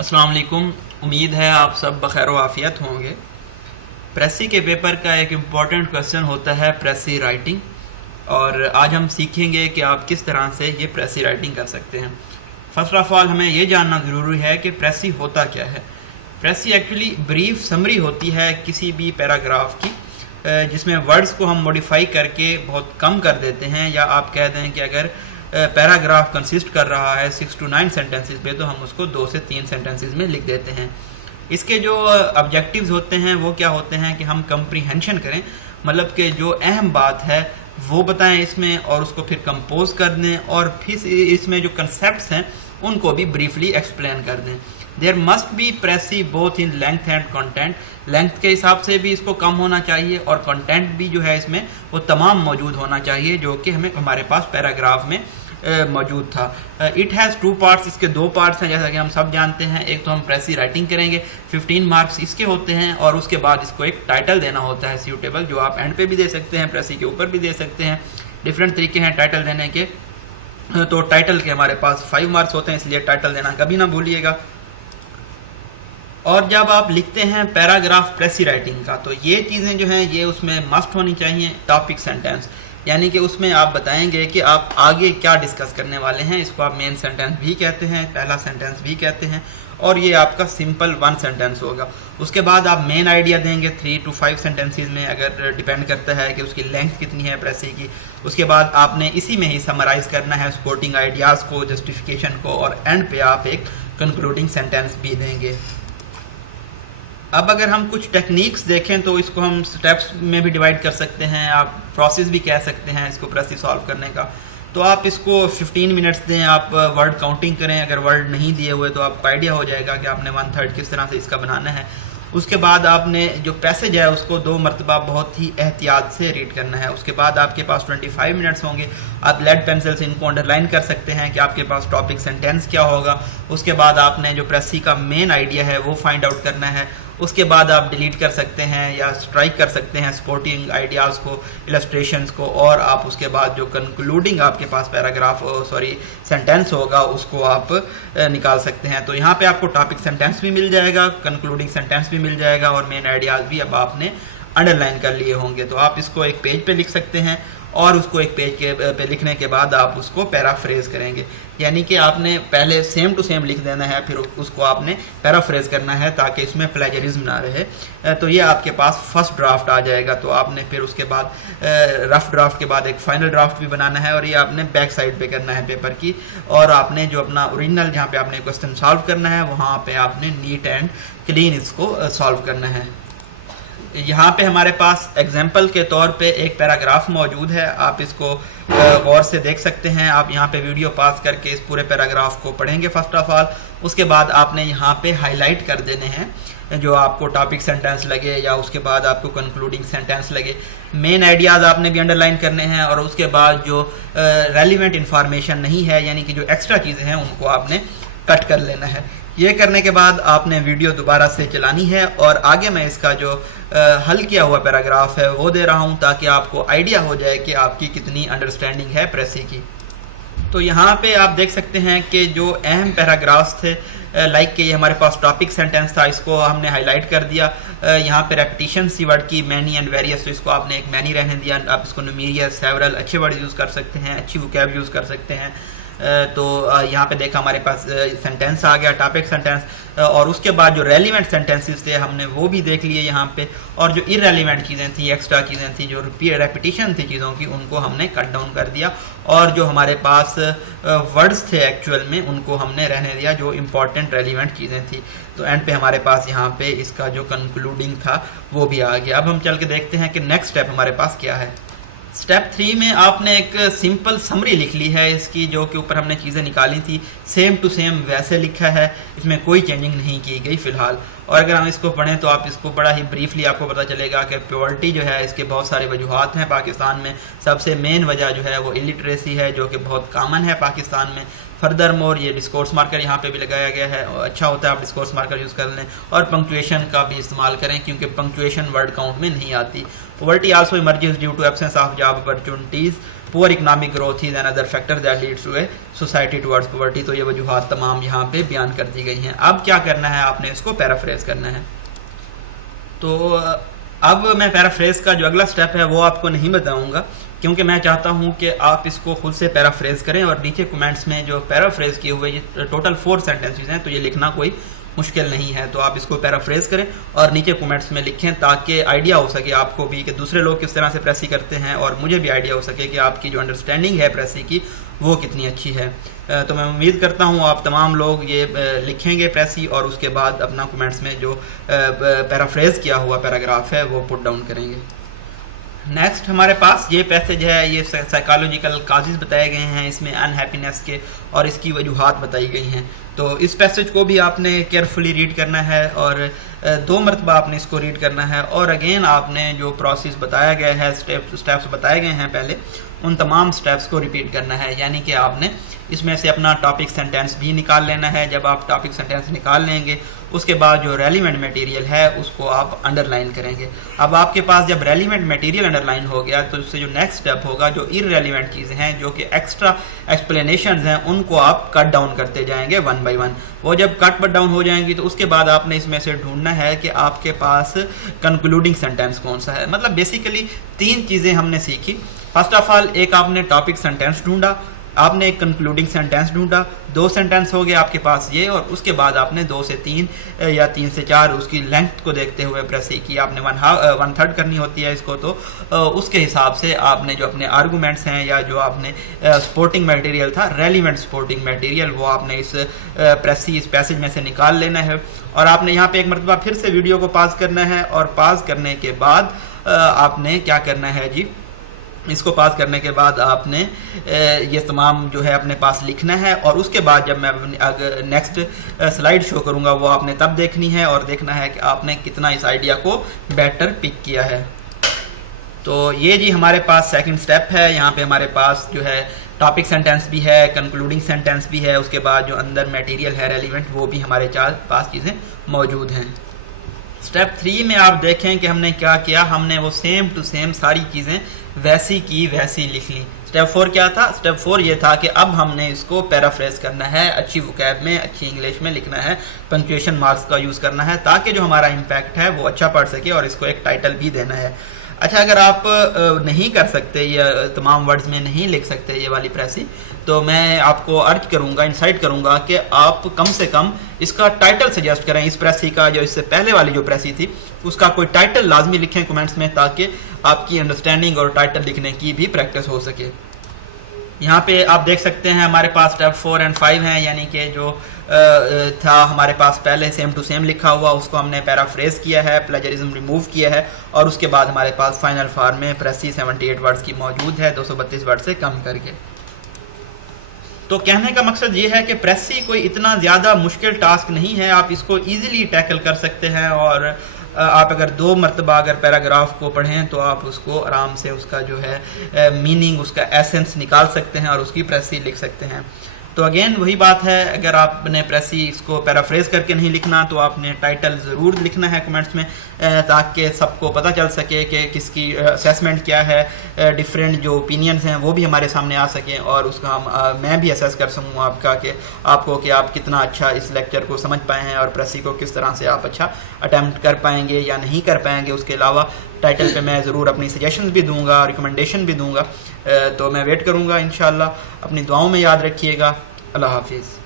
अस्सलाम वालेकुम। उम्मीद है आप सब बखैर आफियत होंगे। प्रेसी के पेपर का एक इम्पॉर्टेंट क्वेश्चन होता है प्रेसी राइटिंग, और आज हम सीखेंगे कि आप किस तरह से ये प्रेसी राइटिंग कर सकते हैं। फर्स्ट ऑफ ऑल हमें ये जानना ज़रूरी है कि प्रेसी होता क्या है। प्रेसी एक्चुअली ब्रीफ समरी होती है किसी भी पैराग्राफ की, जिसमें वर्ड्स को हम मॉडिफाई करके बहुत कम कर देते हैं, या आप कह दें कि अगर पैराग्राफ कंसिस्ट कर रहा है 6 to 9 सेंटेंसेस पे, तो हम उसको 2 से 3 सेंटेंसेस में लिख देते हैं। इसके जो ऑब्जेक्टिव्स होते हैं वो क्या होते हैं कि हम कंप्रीहेंशन करें, मतलब कि जो अहम बात है वो बताएं इसमें, और उसको फिर कंपोज कर दें, और फिर इसमें जो कंसेप्ट्स हैं उनको भी ब्रीफली एक्सप्लेन कर दें। There must be precis both in length and content. Length के हिसाब से भी इसको कम होना चाहिए, और कंटेंट भी जो है इसमें वो तमाम मौजूद होना चाहिए जो कि हमारे पास पैराग्राफ में मौजूद था। इट हैज़ 2 पार्ट्स, इसके 2 पार्ट्स हैं जैसा कि हम सब जानते हैं। एक तो हम प्रेसी राइटिंग करेंगे, 15 मार्क्स इसके होते हैं, और उसके बाद इसको एक टाइटल देना होता है सूटेबल, जो आप एंड पे भी दे सकते हैं, प्रेसी के ऊपर भी दे सकते हैं। डिफरेंट तरीके हैं टाइटल देने के। तो टाइटल के हमारे पास 5 मार्क्स होते हैं, इसलिए टाइटल देना कभी ना भूलिएगा। और जब आप लिखते हैं पैराग्राफ प्रेसी राइटिंग का, तो ये चीज़ें जो हैं ये उसमें मस्ट होनी चाहिए। टॉपिक सेंटेंस, यानी कि उसमें आप बताएंगे कि आप आगे क्या डिस्कस करने वाले हैं। इसको आप मेन सेंटेंस भी कहते हैं, पहला सेंटेंस भी कहते हैं, और ये आपका सिंपल 1 सेंटेंस होगा। उसके बाद आप मेन आइडिया देंगे 3 to 5 सेंटेंसेस में, अगर डिपेंड करता है कि उसकी लेंथ कितनी है प्रेसी की। उसके बाद आपने इसी में ही समराइज करना है सपोर्टिंग आइडियाज़ को, जस्टिफिकेशन को, और एंड पे आप एक कंक्लूडिंग सेंटेंस भी देंगे। अब अगर हम कुछ टेक्निक्स देखें तो इसको हम स्टेप्स में भी डिवाइड कर सकते हैं, आप प्रोसेस भी कह सकते हैं इसको प्रेसी सॉल्व करने का। तो आप इसको 15 मिनट्स दें, आप वर्ड काउंटिंग करें। अगर वर्ड नहीं दिए हुए तो आपको आइडिया हो जाएगा कि आपने 1/3 किस तरह से इसका बनाना है। उसके बाद आपने जो पैसेज है उसको 2 मरतबा बहुत ही एहतियात से रीड करना है। उसके बाद आपके पास 25 मिनट्स होंगे। आप लेड पेंसिल से इनको अंडरलाइन कर सकते हैं कि आपके पास टॉपिक सेंटेंस क्या होगा। उसके बाद आपने जो प्रेसी का मेन आइडिया है वो फाइंड आउट करना है। उसके बाद आप डिलीट कर सकते हैं या स्ट्राइक कर सकते हैं सपोर्टिंग आइडियाज़ को, इलस्ट्रेशंस को, और आप उसके बाद जो कंक्लूडिंग आपके पास पैराग्राफ सेंटेंस होगा उसको आप निकाल सकते हैं। तो यहाँ पे आपको टॉपिक सेंटेंस भी मिल जाएगा, कंक्लूडिंग सेंटेंस भी मिल जाएगा, और मेन आइडियाज़ भी अब आपने अंडरलाइन कर लिए होंगे। तो आप इसको एक पेज पे लिख सकते हैं, और उसको एक पेज पे लिखने के बाद आप उसको पैराफ्रेज करेंगे, यानी कि आपने पहले सेम टू सेम लिख देना है, फिर उसको आपने पैराफ्रेज करना है ताकि इसमें प्लेजरिज्म ना रहे। तो ये आपके पास फर्स्ट ड्राफ्ट आ जाएगा। तो आपने फिर उसके बाद रफ ड्राफ्ट के बाद एक फाइनल ड्राफ्ट भी बनाना है, और ये आपने बैक साइड पे करना है पेपर की। और आपने जो अपना ओरिजिनल जहाँ पे आपने क्वेश्चन सॉल्व करना है वहाँ पे आपने नीट एंड क्लीन इसको सॉल्व करना है। यहाँ पे हमारे पास एग्जाम्पल के तौर पे एक पैराग्राफ मौजूद है, आप इसको गौर से देख सकते हैं। आप यहाँ पे वीडियो पास करके इस पूरे पैराग्राफ को पढ़ेंगे फर्स्ट ऑफ ऑल। उसके बाद आपने यहाँ पे हाईलाइट कर देने हैं जो आपको टॉपिक सेंटेंस लगे, या उसके बाद आपको कंक्लूडिंग सेंटेंस लगे। मेन आइडियाज़ आपने भी अंडरलाइन करने हैं, और उसके बाद जो रेलिवेंट इंफॉर्मेशन नहीं है, यानी कि जो एक्स्ट्रा चीज़ें हैं, उनको आपने कट कर लेना है। ये करने के बाद आपने वीडियो दोबारा से चलानी है, और आगे मैं इसका जो हल किया हुआ पैराग्राफ है वो दे रहा हूँ, ताकि आपको आइडिया हो जाए कि आपकी कितनी अंडरस्टैंडिंग है प्रेसी की। तो यहाँ पे आप देख सकते हैं कि जो अहम पैराग्राफ्स थे, लाइक कि ये हमारे पास टॉपिक सेंटेंस था, इसको हमने हाईलाइट कर दिया। यहाँ पे रेपिटेशन सी वर्ड की, मैनी एंड वेरियस, तो इसको आपने एक मैनी रहने दिया। आप इसको न्यूमेरियस, सेवरल, अच्छे वर्ड यूज़ कर सकते हैं, अच्छी वोकैब यूज़ कर सकते हैं। तो यहाँ पे देखा हमारे पास सेंटेंस आ गया, टॉपिक सेंटेंस, और उसके बाद जो रेलिवेंट सेंटेंसेस थे हमने वो भी देख लिए यहाँ पे, और जो इररेलिवेंट चीज़ें थी, एक्स्ट्रा चीज़ें थी, जो रेपिटेशन थी चीज़ों की, उनको हमने कट डाउन कर दिया। और जो हमारे पास वर्ड्स थे एक्चुअल में, उनको हमने रहने दिया, जो इम्पॉर्टेंट रेलिवेंट चीज़ें थी। तो एंड पे हमारे पास यहाँ पे इसका जो कंक्लूडिंग था वो भी आ गया। अब हम चल के देखते हैं कि नेक्स्ट स्टेप हमारे पास क्या है। स्टेप 3 में आपने एक सिंपल समरी लिख ली है इसकी, जो के ऊपर हमने चीज़ें निकाली थी, सेम टू सेम वैसे लिखा है, इसमें कोई चेंजिंग नहीं की गई फ़िलहाल। और अगर हम इसको पढ़ें तो आप इसको बड़ा ही ब्रीफली आपको पता चलेगा कि प्योरिटी जो है इसके बहुत सारे वजूहात हैं पाकिस्तान में। सबसे मेन वजह जो है वो इलिटरेसी है, जो कि बहुत कॉमन है पाकिस्तान में। फर्दर मोर ये डिस्कोर्स मार्कर यहाँ पे भी लगाया गया है, अच्छा होता है आप डिस्कोर्स मार्कर यूज़ कर लें, और पंक्चुएशन का भी इस्तेमाल करें क्योंकि पंक्चुएशन वर्ड काउंट में नहीं आती। Poverty also emerges due to absence of job opportunities, poor economic growth is another factor that leads to a society towards poverty. तो ये वजूहात तमाम यहाँ पे बयान कर दी गई हैं। अब क्या करना है, आपने इसको पैराफ्रेज करना है। तो अब मैं पैराफ्रेज का जो अगला स्टेप है वो आपको नहीं बताऊंगा क्योंकि मैं चाहता हूं कि आप इसको खुद से पैराफ्रेज करें, और नीचे कमेंट्स में जो पैराफ्रेज किए हुए ये टोटल 4 सेंटेंसेस हैं, तो ये लिखना कोई मुश्किल नहीं है। तो आप इसको पैराफ्रेज करें और नीचे कमेंट्स में लिखें ताकि आइडिया हो सके आपको भी कि दूसरे लोग किस तरह से प्रेसी करते हैं, और मुझे भी आइडिया हो सके कि आपकी जो अंडरस्टैंडिंग है प्रेसी की वो कितनी अच्छी है। तो मैं उम्मीद करता हूँ आप तमाम लोग ये लिखेंगे प्रेसी, और उसके बाद अपना कमेंट्स में जो पैराफ्रेज किया हुआ पैराग्राफ है वो पुट डाउन करेंगे। नेक्स्ट हमारे पास ये पैसेज है, ये साइकोलॉजिकल काजेज बताए गए हैं इसमें अनहैप्पीनेस के, और इसकी वजूहात बताई गई हैं। तो इस पैसेज को भी आपने केयरफुली रीड करना है, और 2 मरतबा आपने इसको रीड करना है, और अगेन आपने जो प्रोसेस बताया गया है, स्टेप्स बताए गए हैं पहले, उन तमाम स्टेप्स को रिपीट करना है। यानी कि आपने इसमें से अपना टॉपिक सेंटेंस भी निकाल लेना है। जब आप टॉपिक सेंटेंस निकाल लेंगे उसके बाद जो रेलिवेंट मटेरियल है उसको आप अंडरलाइन करेंगे। अब आपके पास जब रेलिवेंट मटेरियल अंडरलाइन हो गया तो उससे जो नेक्स्ट स्टेप होगा, जो इररेलिवेंट चीज़ें हैं, जो कि एक्स्ट्रा एक्सप्लेनेशंस हैं, उनको आप कट डाउन करते जाएंगे 1 बाय 1। वो जब कट डाउन हो जाएंगी तो उसके बाद आपने इसमें से ढूंढना है कि आपके पास कंक्लूडिंग सेंटेंस कौन सा है। मतलब बेसिकली 3 चीज़ें हमने सीखी। फर्स्ट ऑफ ऑल एक आपने टॉपिक सेंटेंस ढूंढा, आपने एक कंक्लूडिंग सेंटेंस ढूंढा, 2 सेंटेंस हो गए आपके पास ये, और उसके बाद आपने 2 से 3 या 3 से 4 उसकी लेंथ को देखते हुए प्रेसी की, आपने 1/3 करनी होती है इसको। तो उसके हिसाब से आपने जो अपने आर्गूमेंट्स हैं या जो आपने सपोर्टिंग मटेरियल था, रेलिवेंट सपोर्टिंग मटेरियल, वो आपने इस पैसेज में से निकाल लेना है। और आपने यहाँ पे एक मरतबा फिर से वीडियो को पॉज करना है, और पॉज करने के बाद आपने क्या करना है जी, इसको पास करने के बाद आपने ये तमाम जो है अपने पास लिखना है, और उसके बाद जब मैं नेक्स्ट स्लाइड शो करूंगा वो आपने तब देखनी है, और देखना है कि आपने कितना इस आइडिया को बेटर पिक किया है। तो ये जी हमारे पास सेकंड स्टेप है। यहाँ पे हमारे पास जो है टॉपिक सेंटेंस भी है, कंक्लूडिंग सेंटेंस भी है, उसके बाद जो अंदर मटेरियल है रेलिवेंट वो भी हमारे पास चीज़ें मौजूद हैं। स्टेप 3 में आप देखें कि हमने क्या किया, हमने वो सेम टू सेम सारी चीज़ें वैसी की वैसी लिख ली। स्टेप 4 क्या था? स्टेप 4 ये था कि अब हमने इसको पैराफ्रेज करना है, अच्छी वोकैब में, अच्छी इंग्लिश में लिखना है, पंक्चुएशन मार्क्स का यूज़ करना है ताकि जो हमारा इम्पैक्ट है वो अच्छा पढ़ सके, और इसको एक टाइटल भी देना है। अच्छा, अगर आप नहीं कर सकते, ये तमाम वर्ड्स में नहीं लिख सकते ये वाली प्रेसी, तो मैं आपको अर्ज करूंगा, इंसाइट करूंगा कि आप कम से कम इसका टाइटल सजेस्ट करें। इस प्रेसी का जो इससे पहले वाली जो प्रेसी थी उसका कोई टाइटल लाजमी लिखें कमेंट्स में, ताकि आपकी अंडरस्टैंडिंग और टाइटल लिखने की भी प्रैक्टिस हो सके। यहाँ पे आप देख सकते हैं हमारे पास स्टेप 4 और 5 हैं, यानी कि जो था हमारे पास पहले सेम टू सेम लिखा हुआ उसको हमने पैराफ्रेज किया है, प्लेजरिज्म रिमूव किया है, और उसके बाद हमारे पास फाइनल फॉर्म में प्रेसी 78 वर्ड्स की मौजूद है, 232 वर्ड से कम करके। तो कहने का मकसद ये है कि प्रेसी कोई इतना ज़्यादा मुश्किल टास्क नहीं है, आप इसको ईजिली टैकल कर सकते हैं, और आप अगर 2 मरतबा अगर पैराग्राफ को पढ़ें तो आप उसको आराम से उसका जो है मीनिंग, उसका एसेंस निकाल सकते हैं और उसकी प्रेसी लिख सकते हैं। तो अगेन वही बात है, अगर आपने प्रेसी इसको पैराफ्रेज करके नहीं लिखना तो आपने टाइटल ज़रूर लिखना है कमेंट्स में, ताकि सबको पता चल सके कि किसकी असेसमेंट क्या है, डिफरेंट जो ओपिनियंस हैं वो भी हमारे सामने आ सकें, और उसका मैं भी असेस कर सकूँ आपका कि आपको कि आप कितना अच्छा इस लेक्चर को समझ पाए हैं, और प्रेसी को किस तरह से आप अच्छा अटैम्प्ट कर पाएंगे या नहीं कर पाएंगे। उसके अलावा टाइटल पे मैं ज़रूर अपनी सजेशंस भी दूंगा, रिकमेंडेशन भी दूंगा। तो मैं वेट करूंगा इंशाल्लाह। अपनी दुआओं में याद रखिएगा। अल्लाह हाफिज़।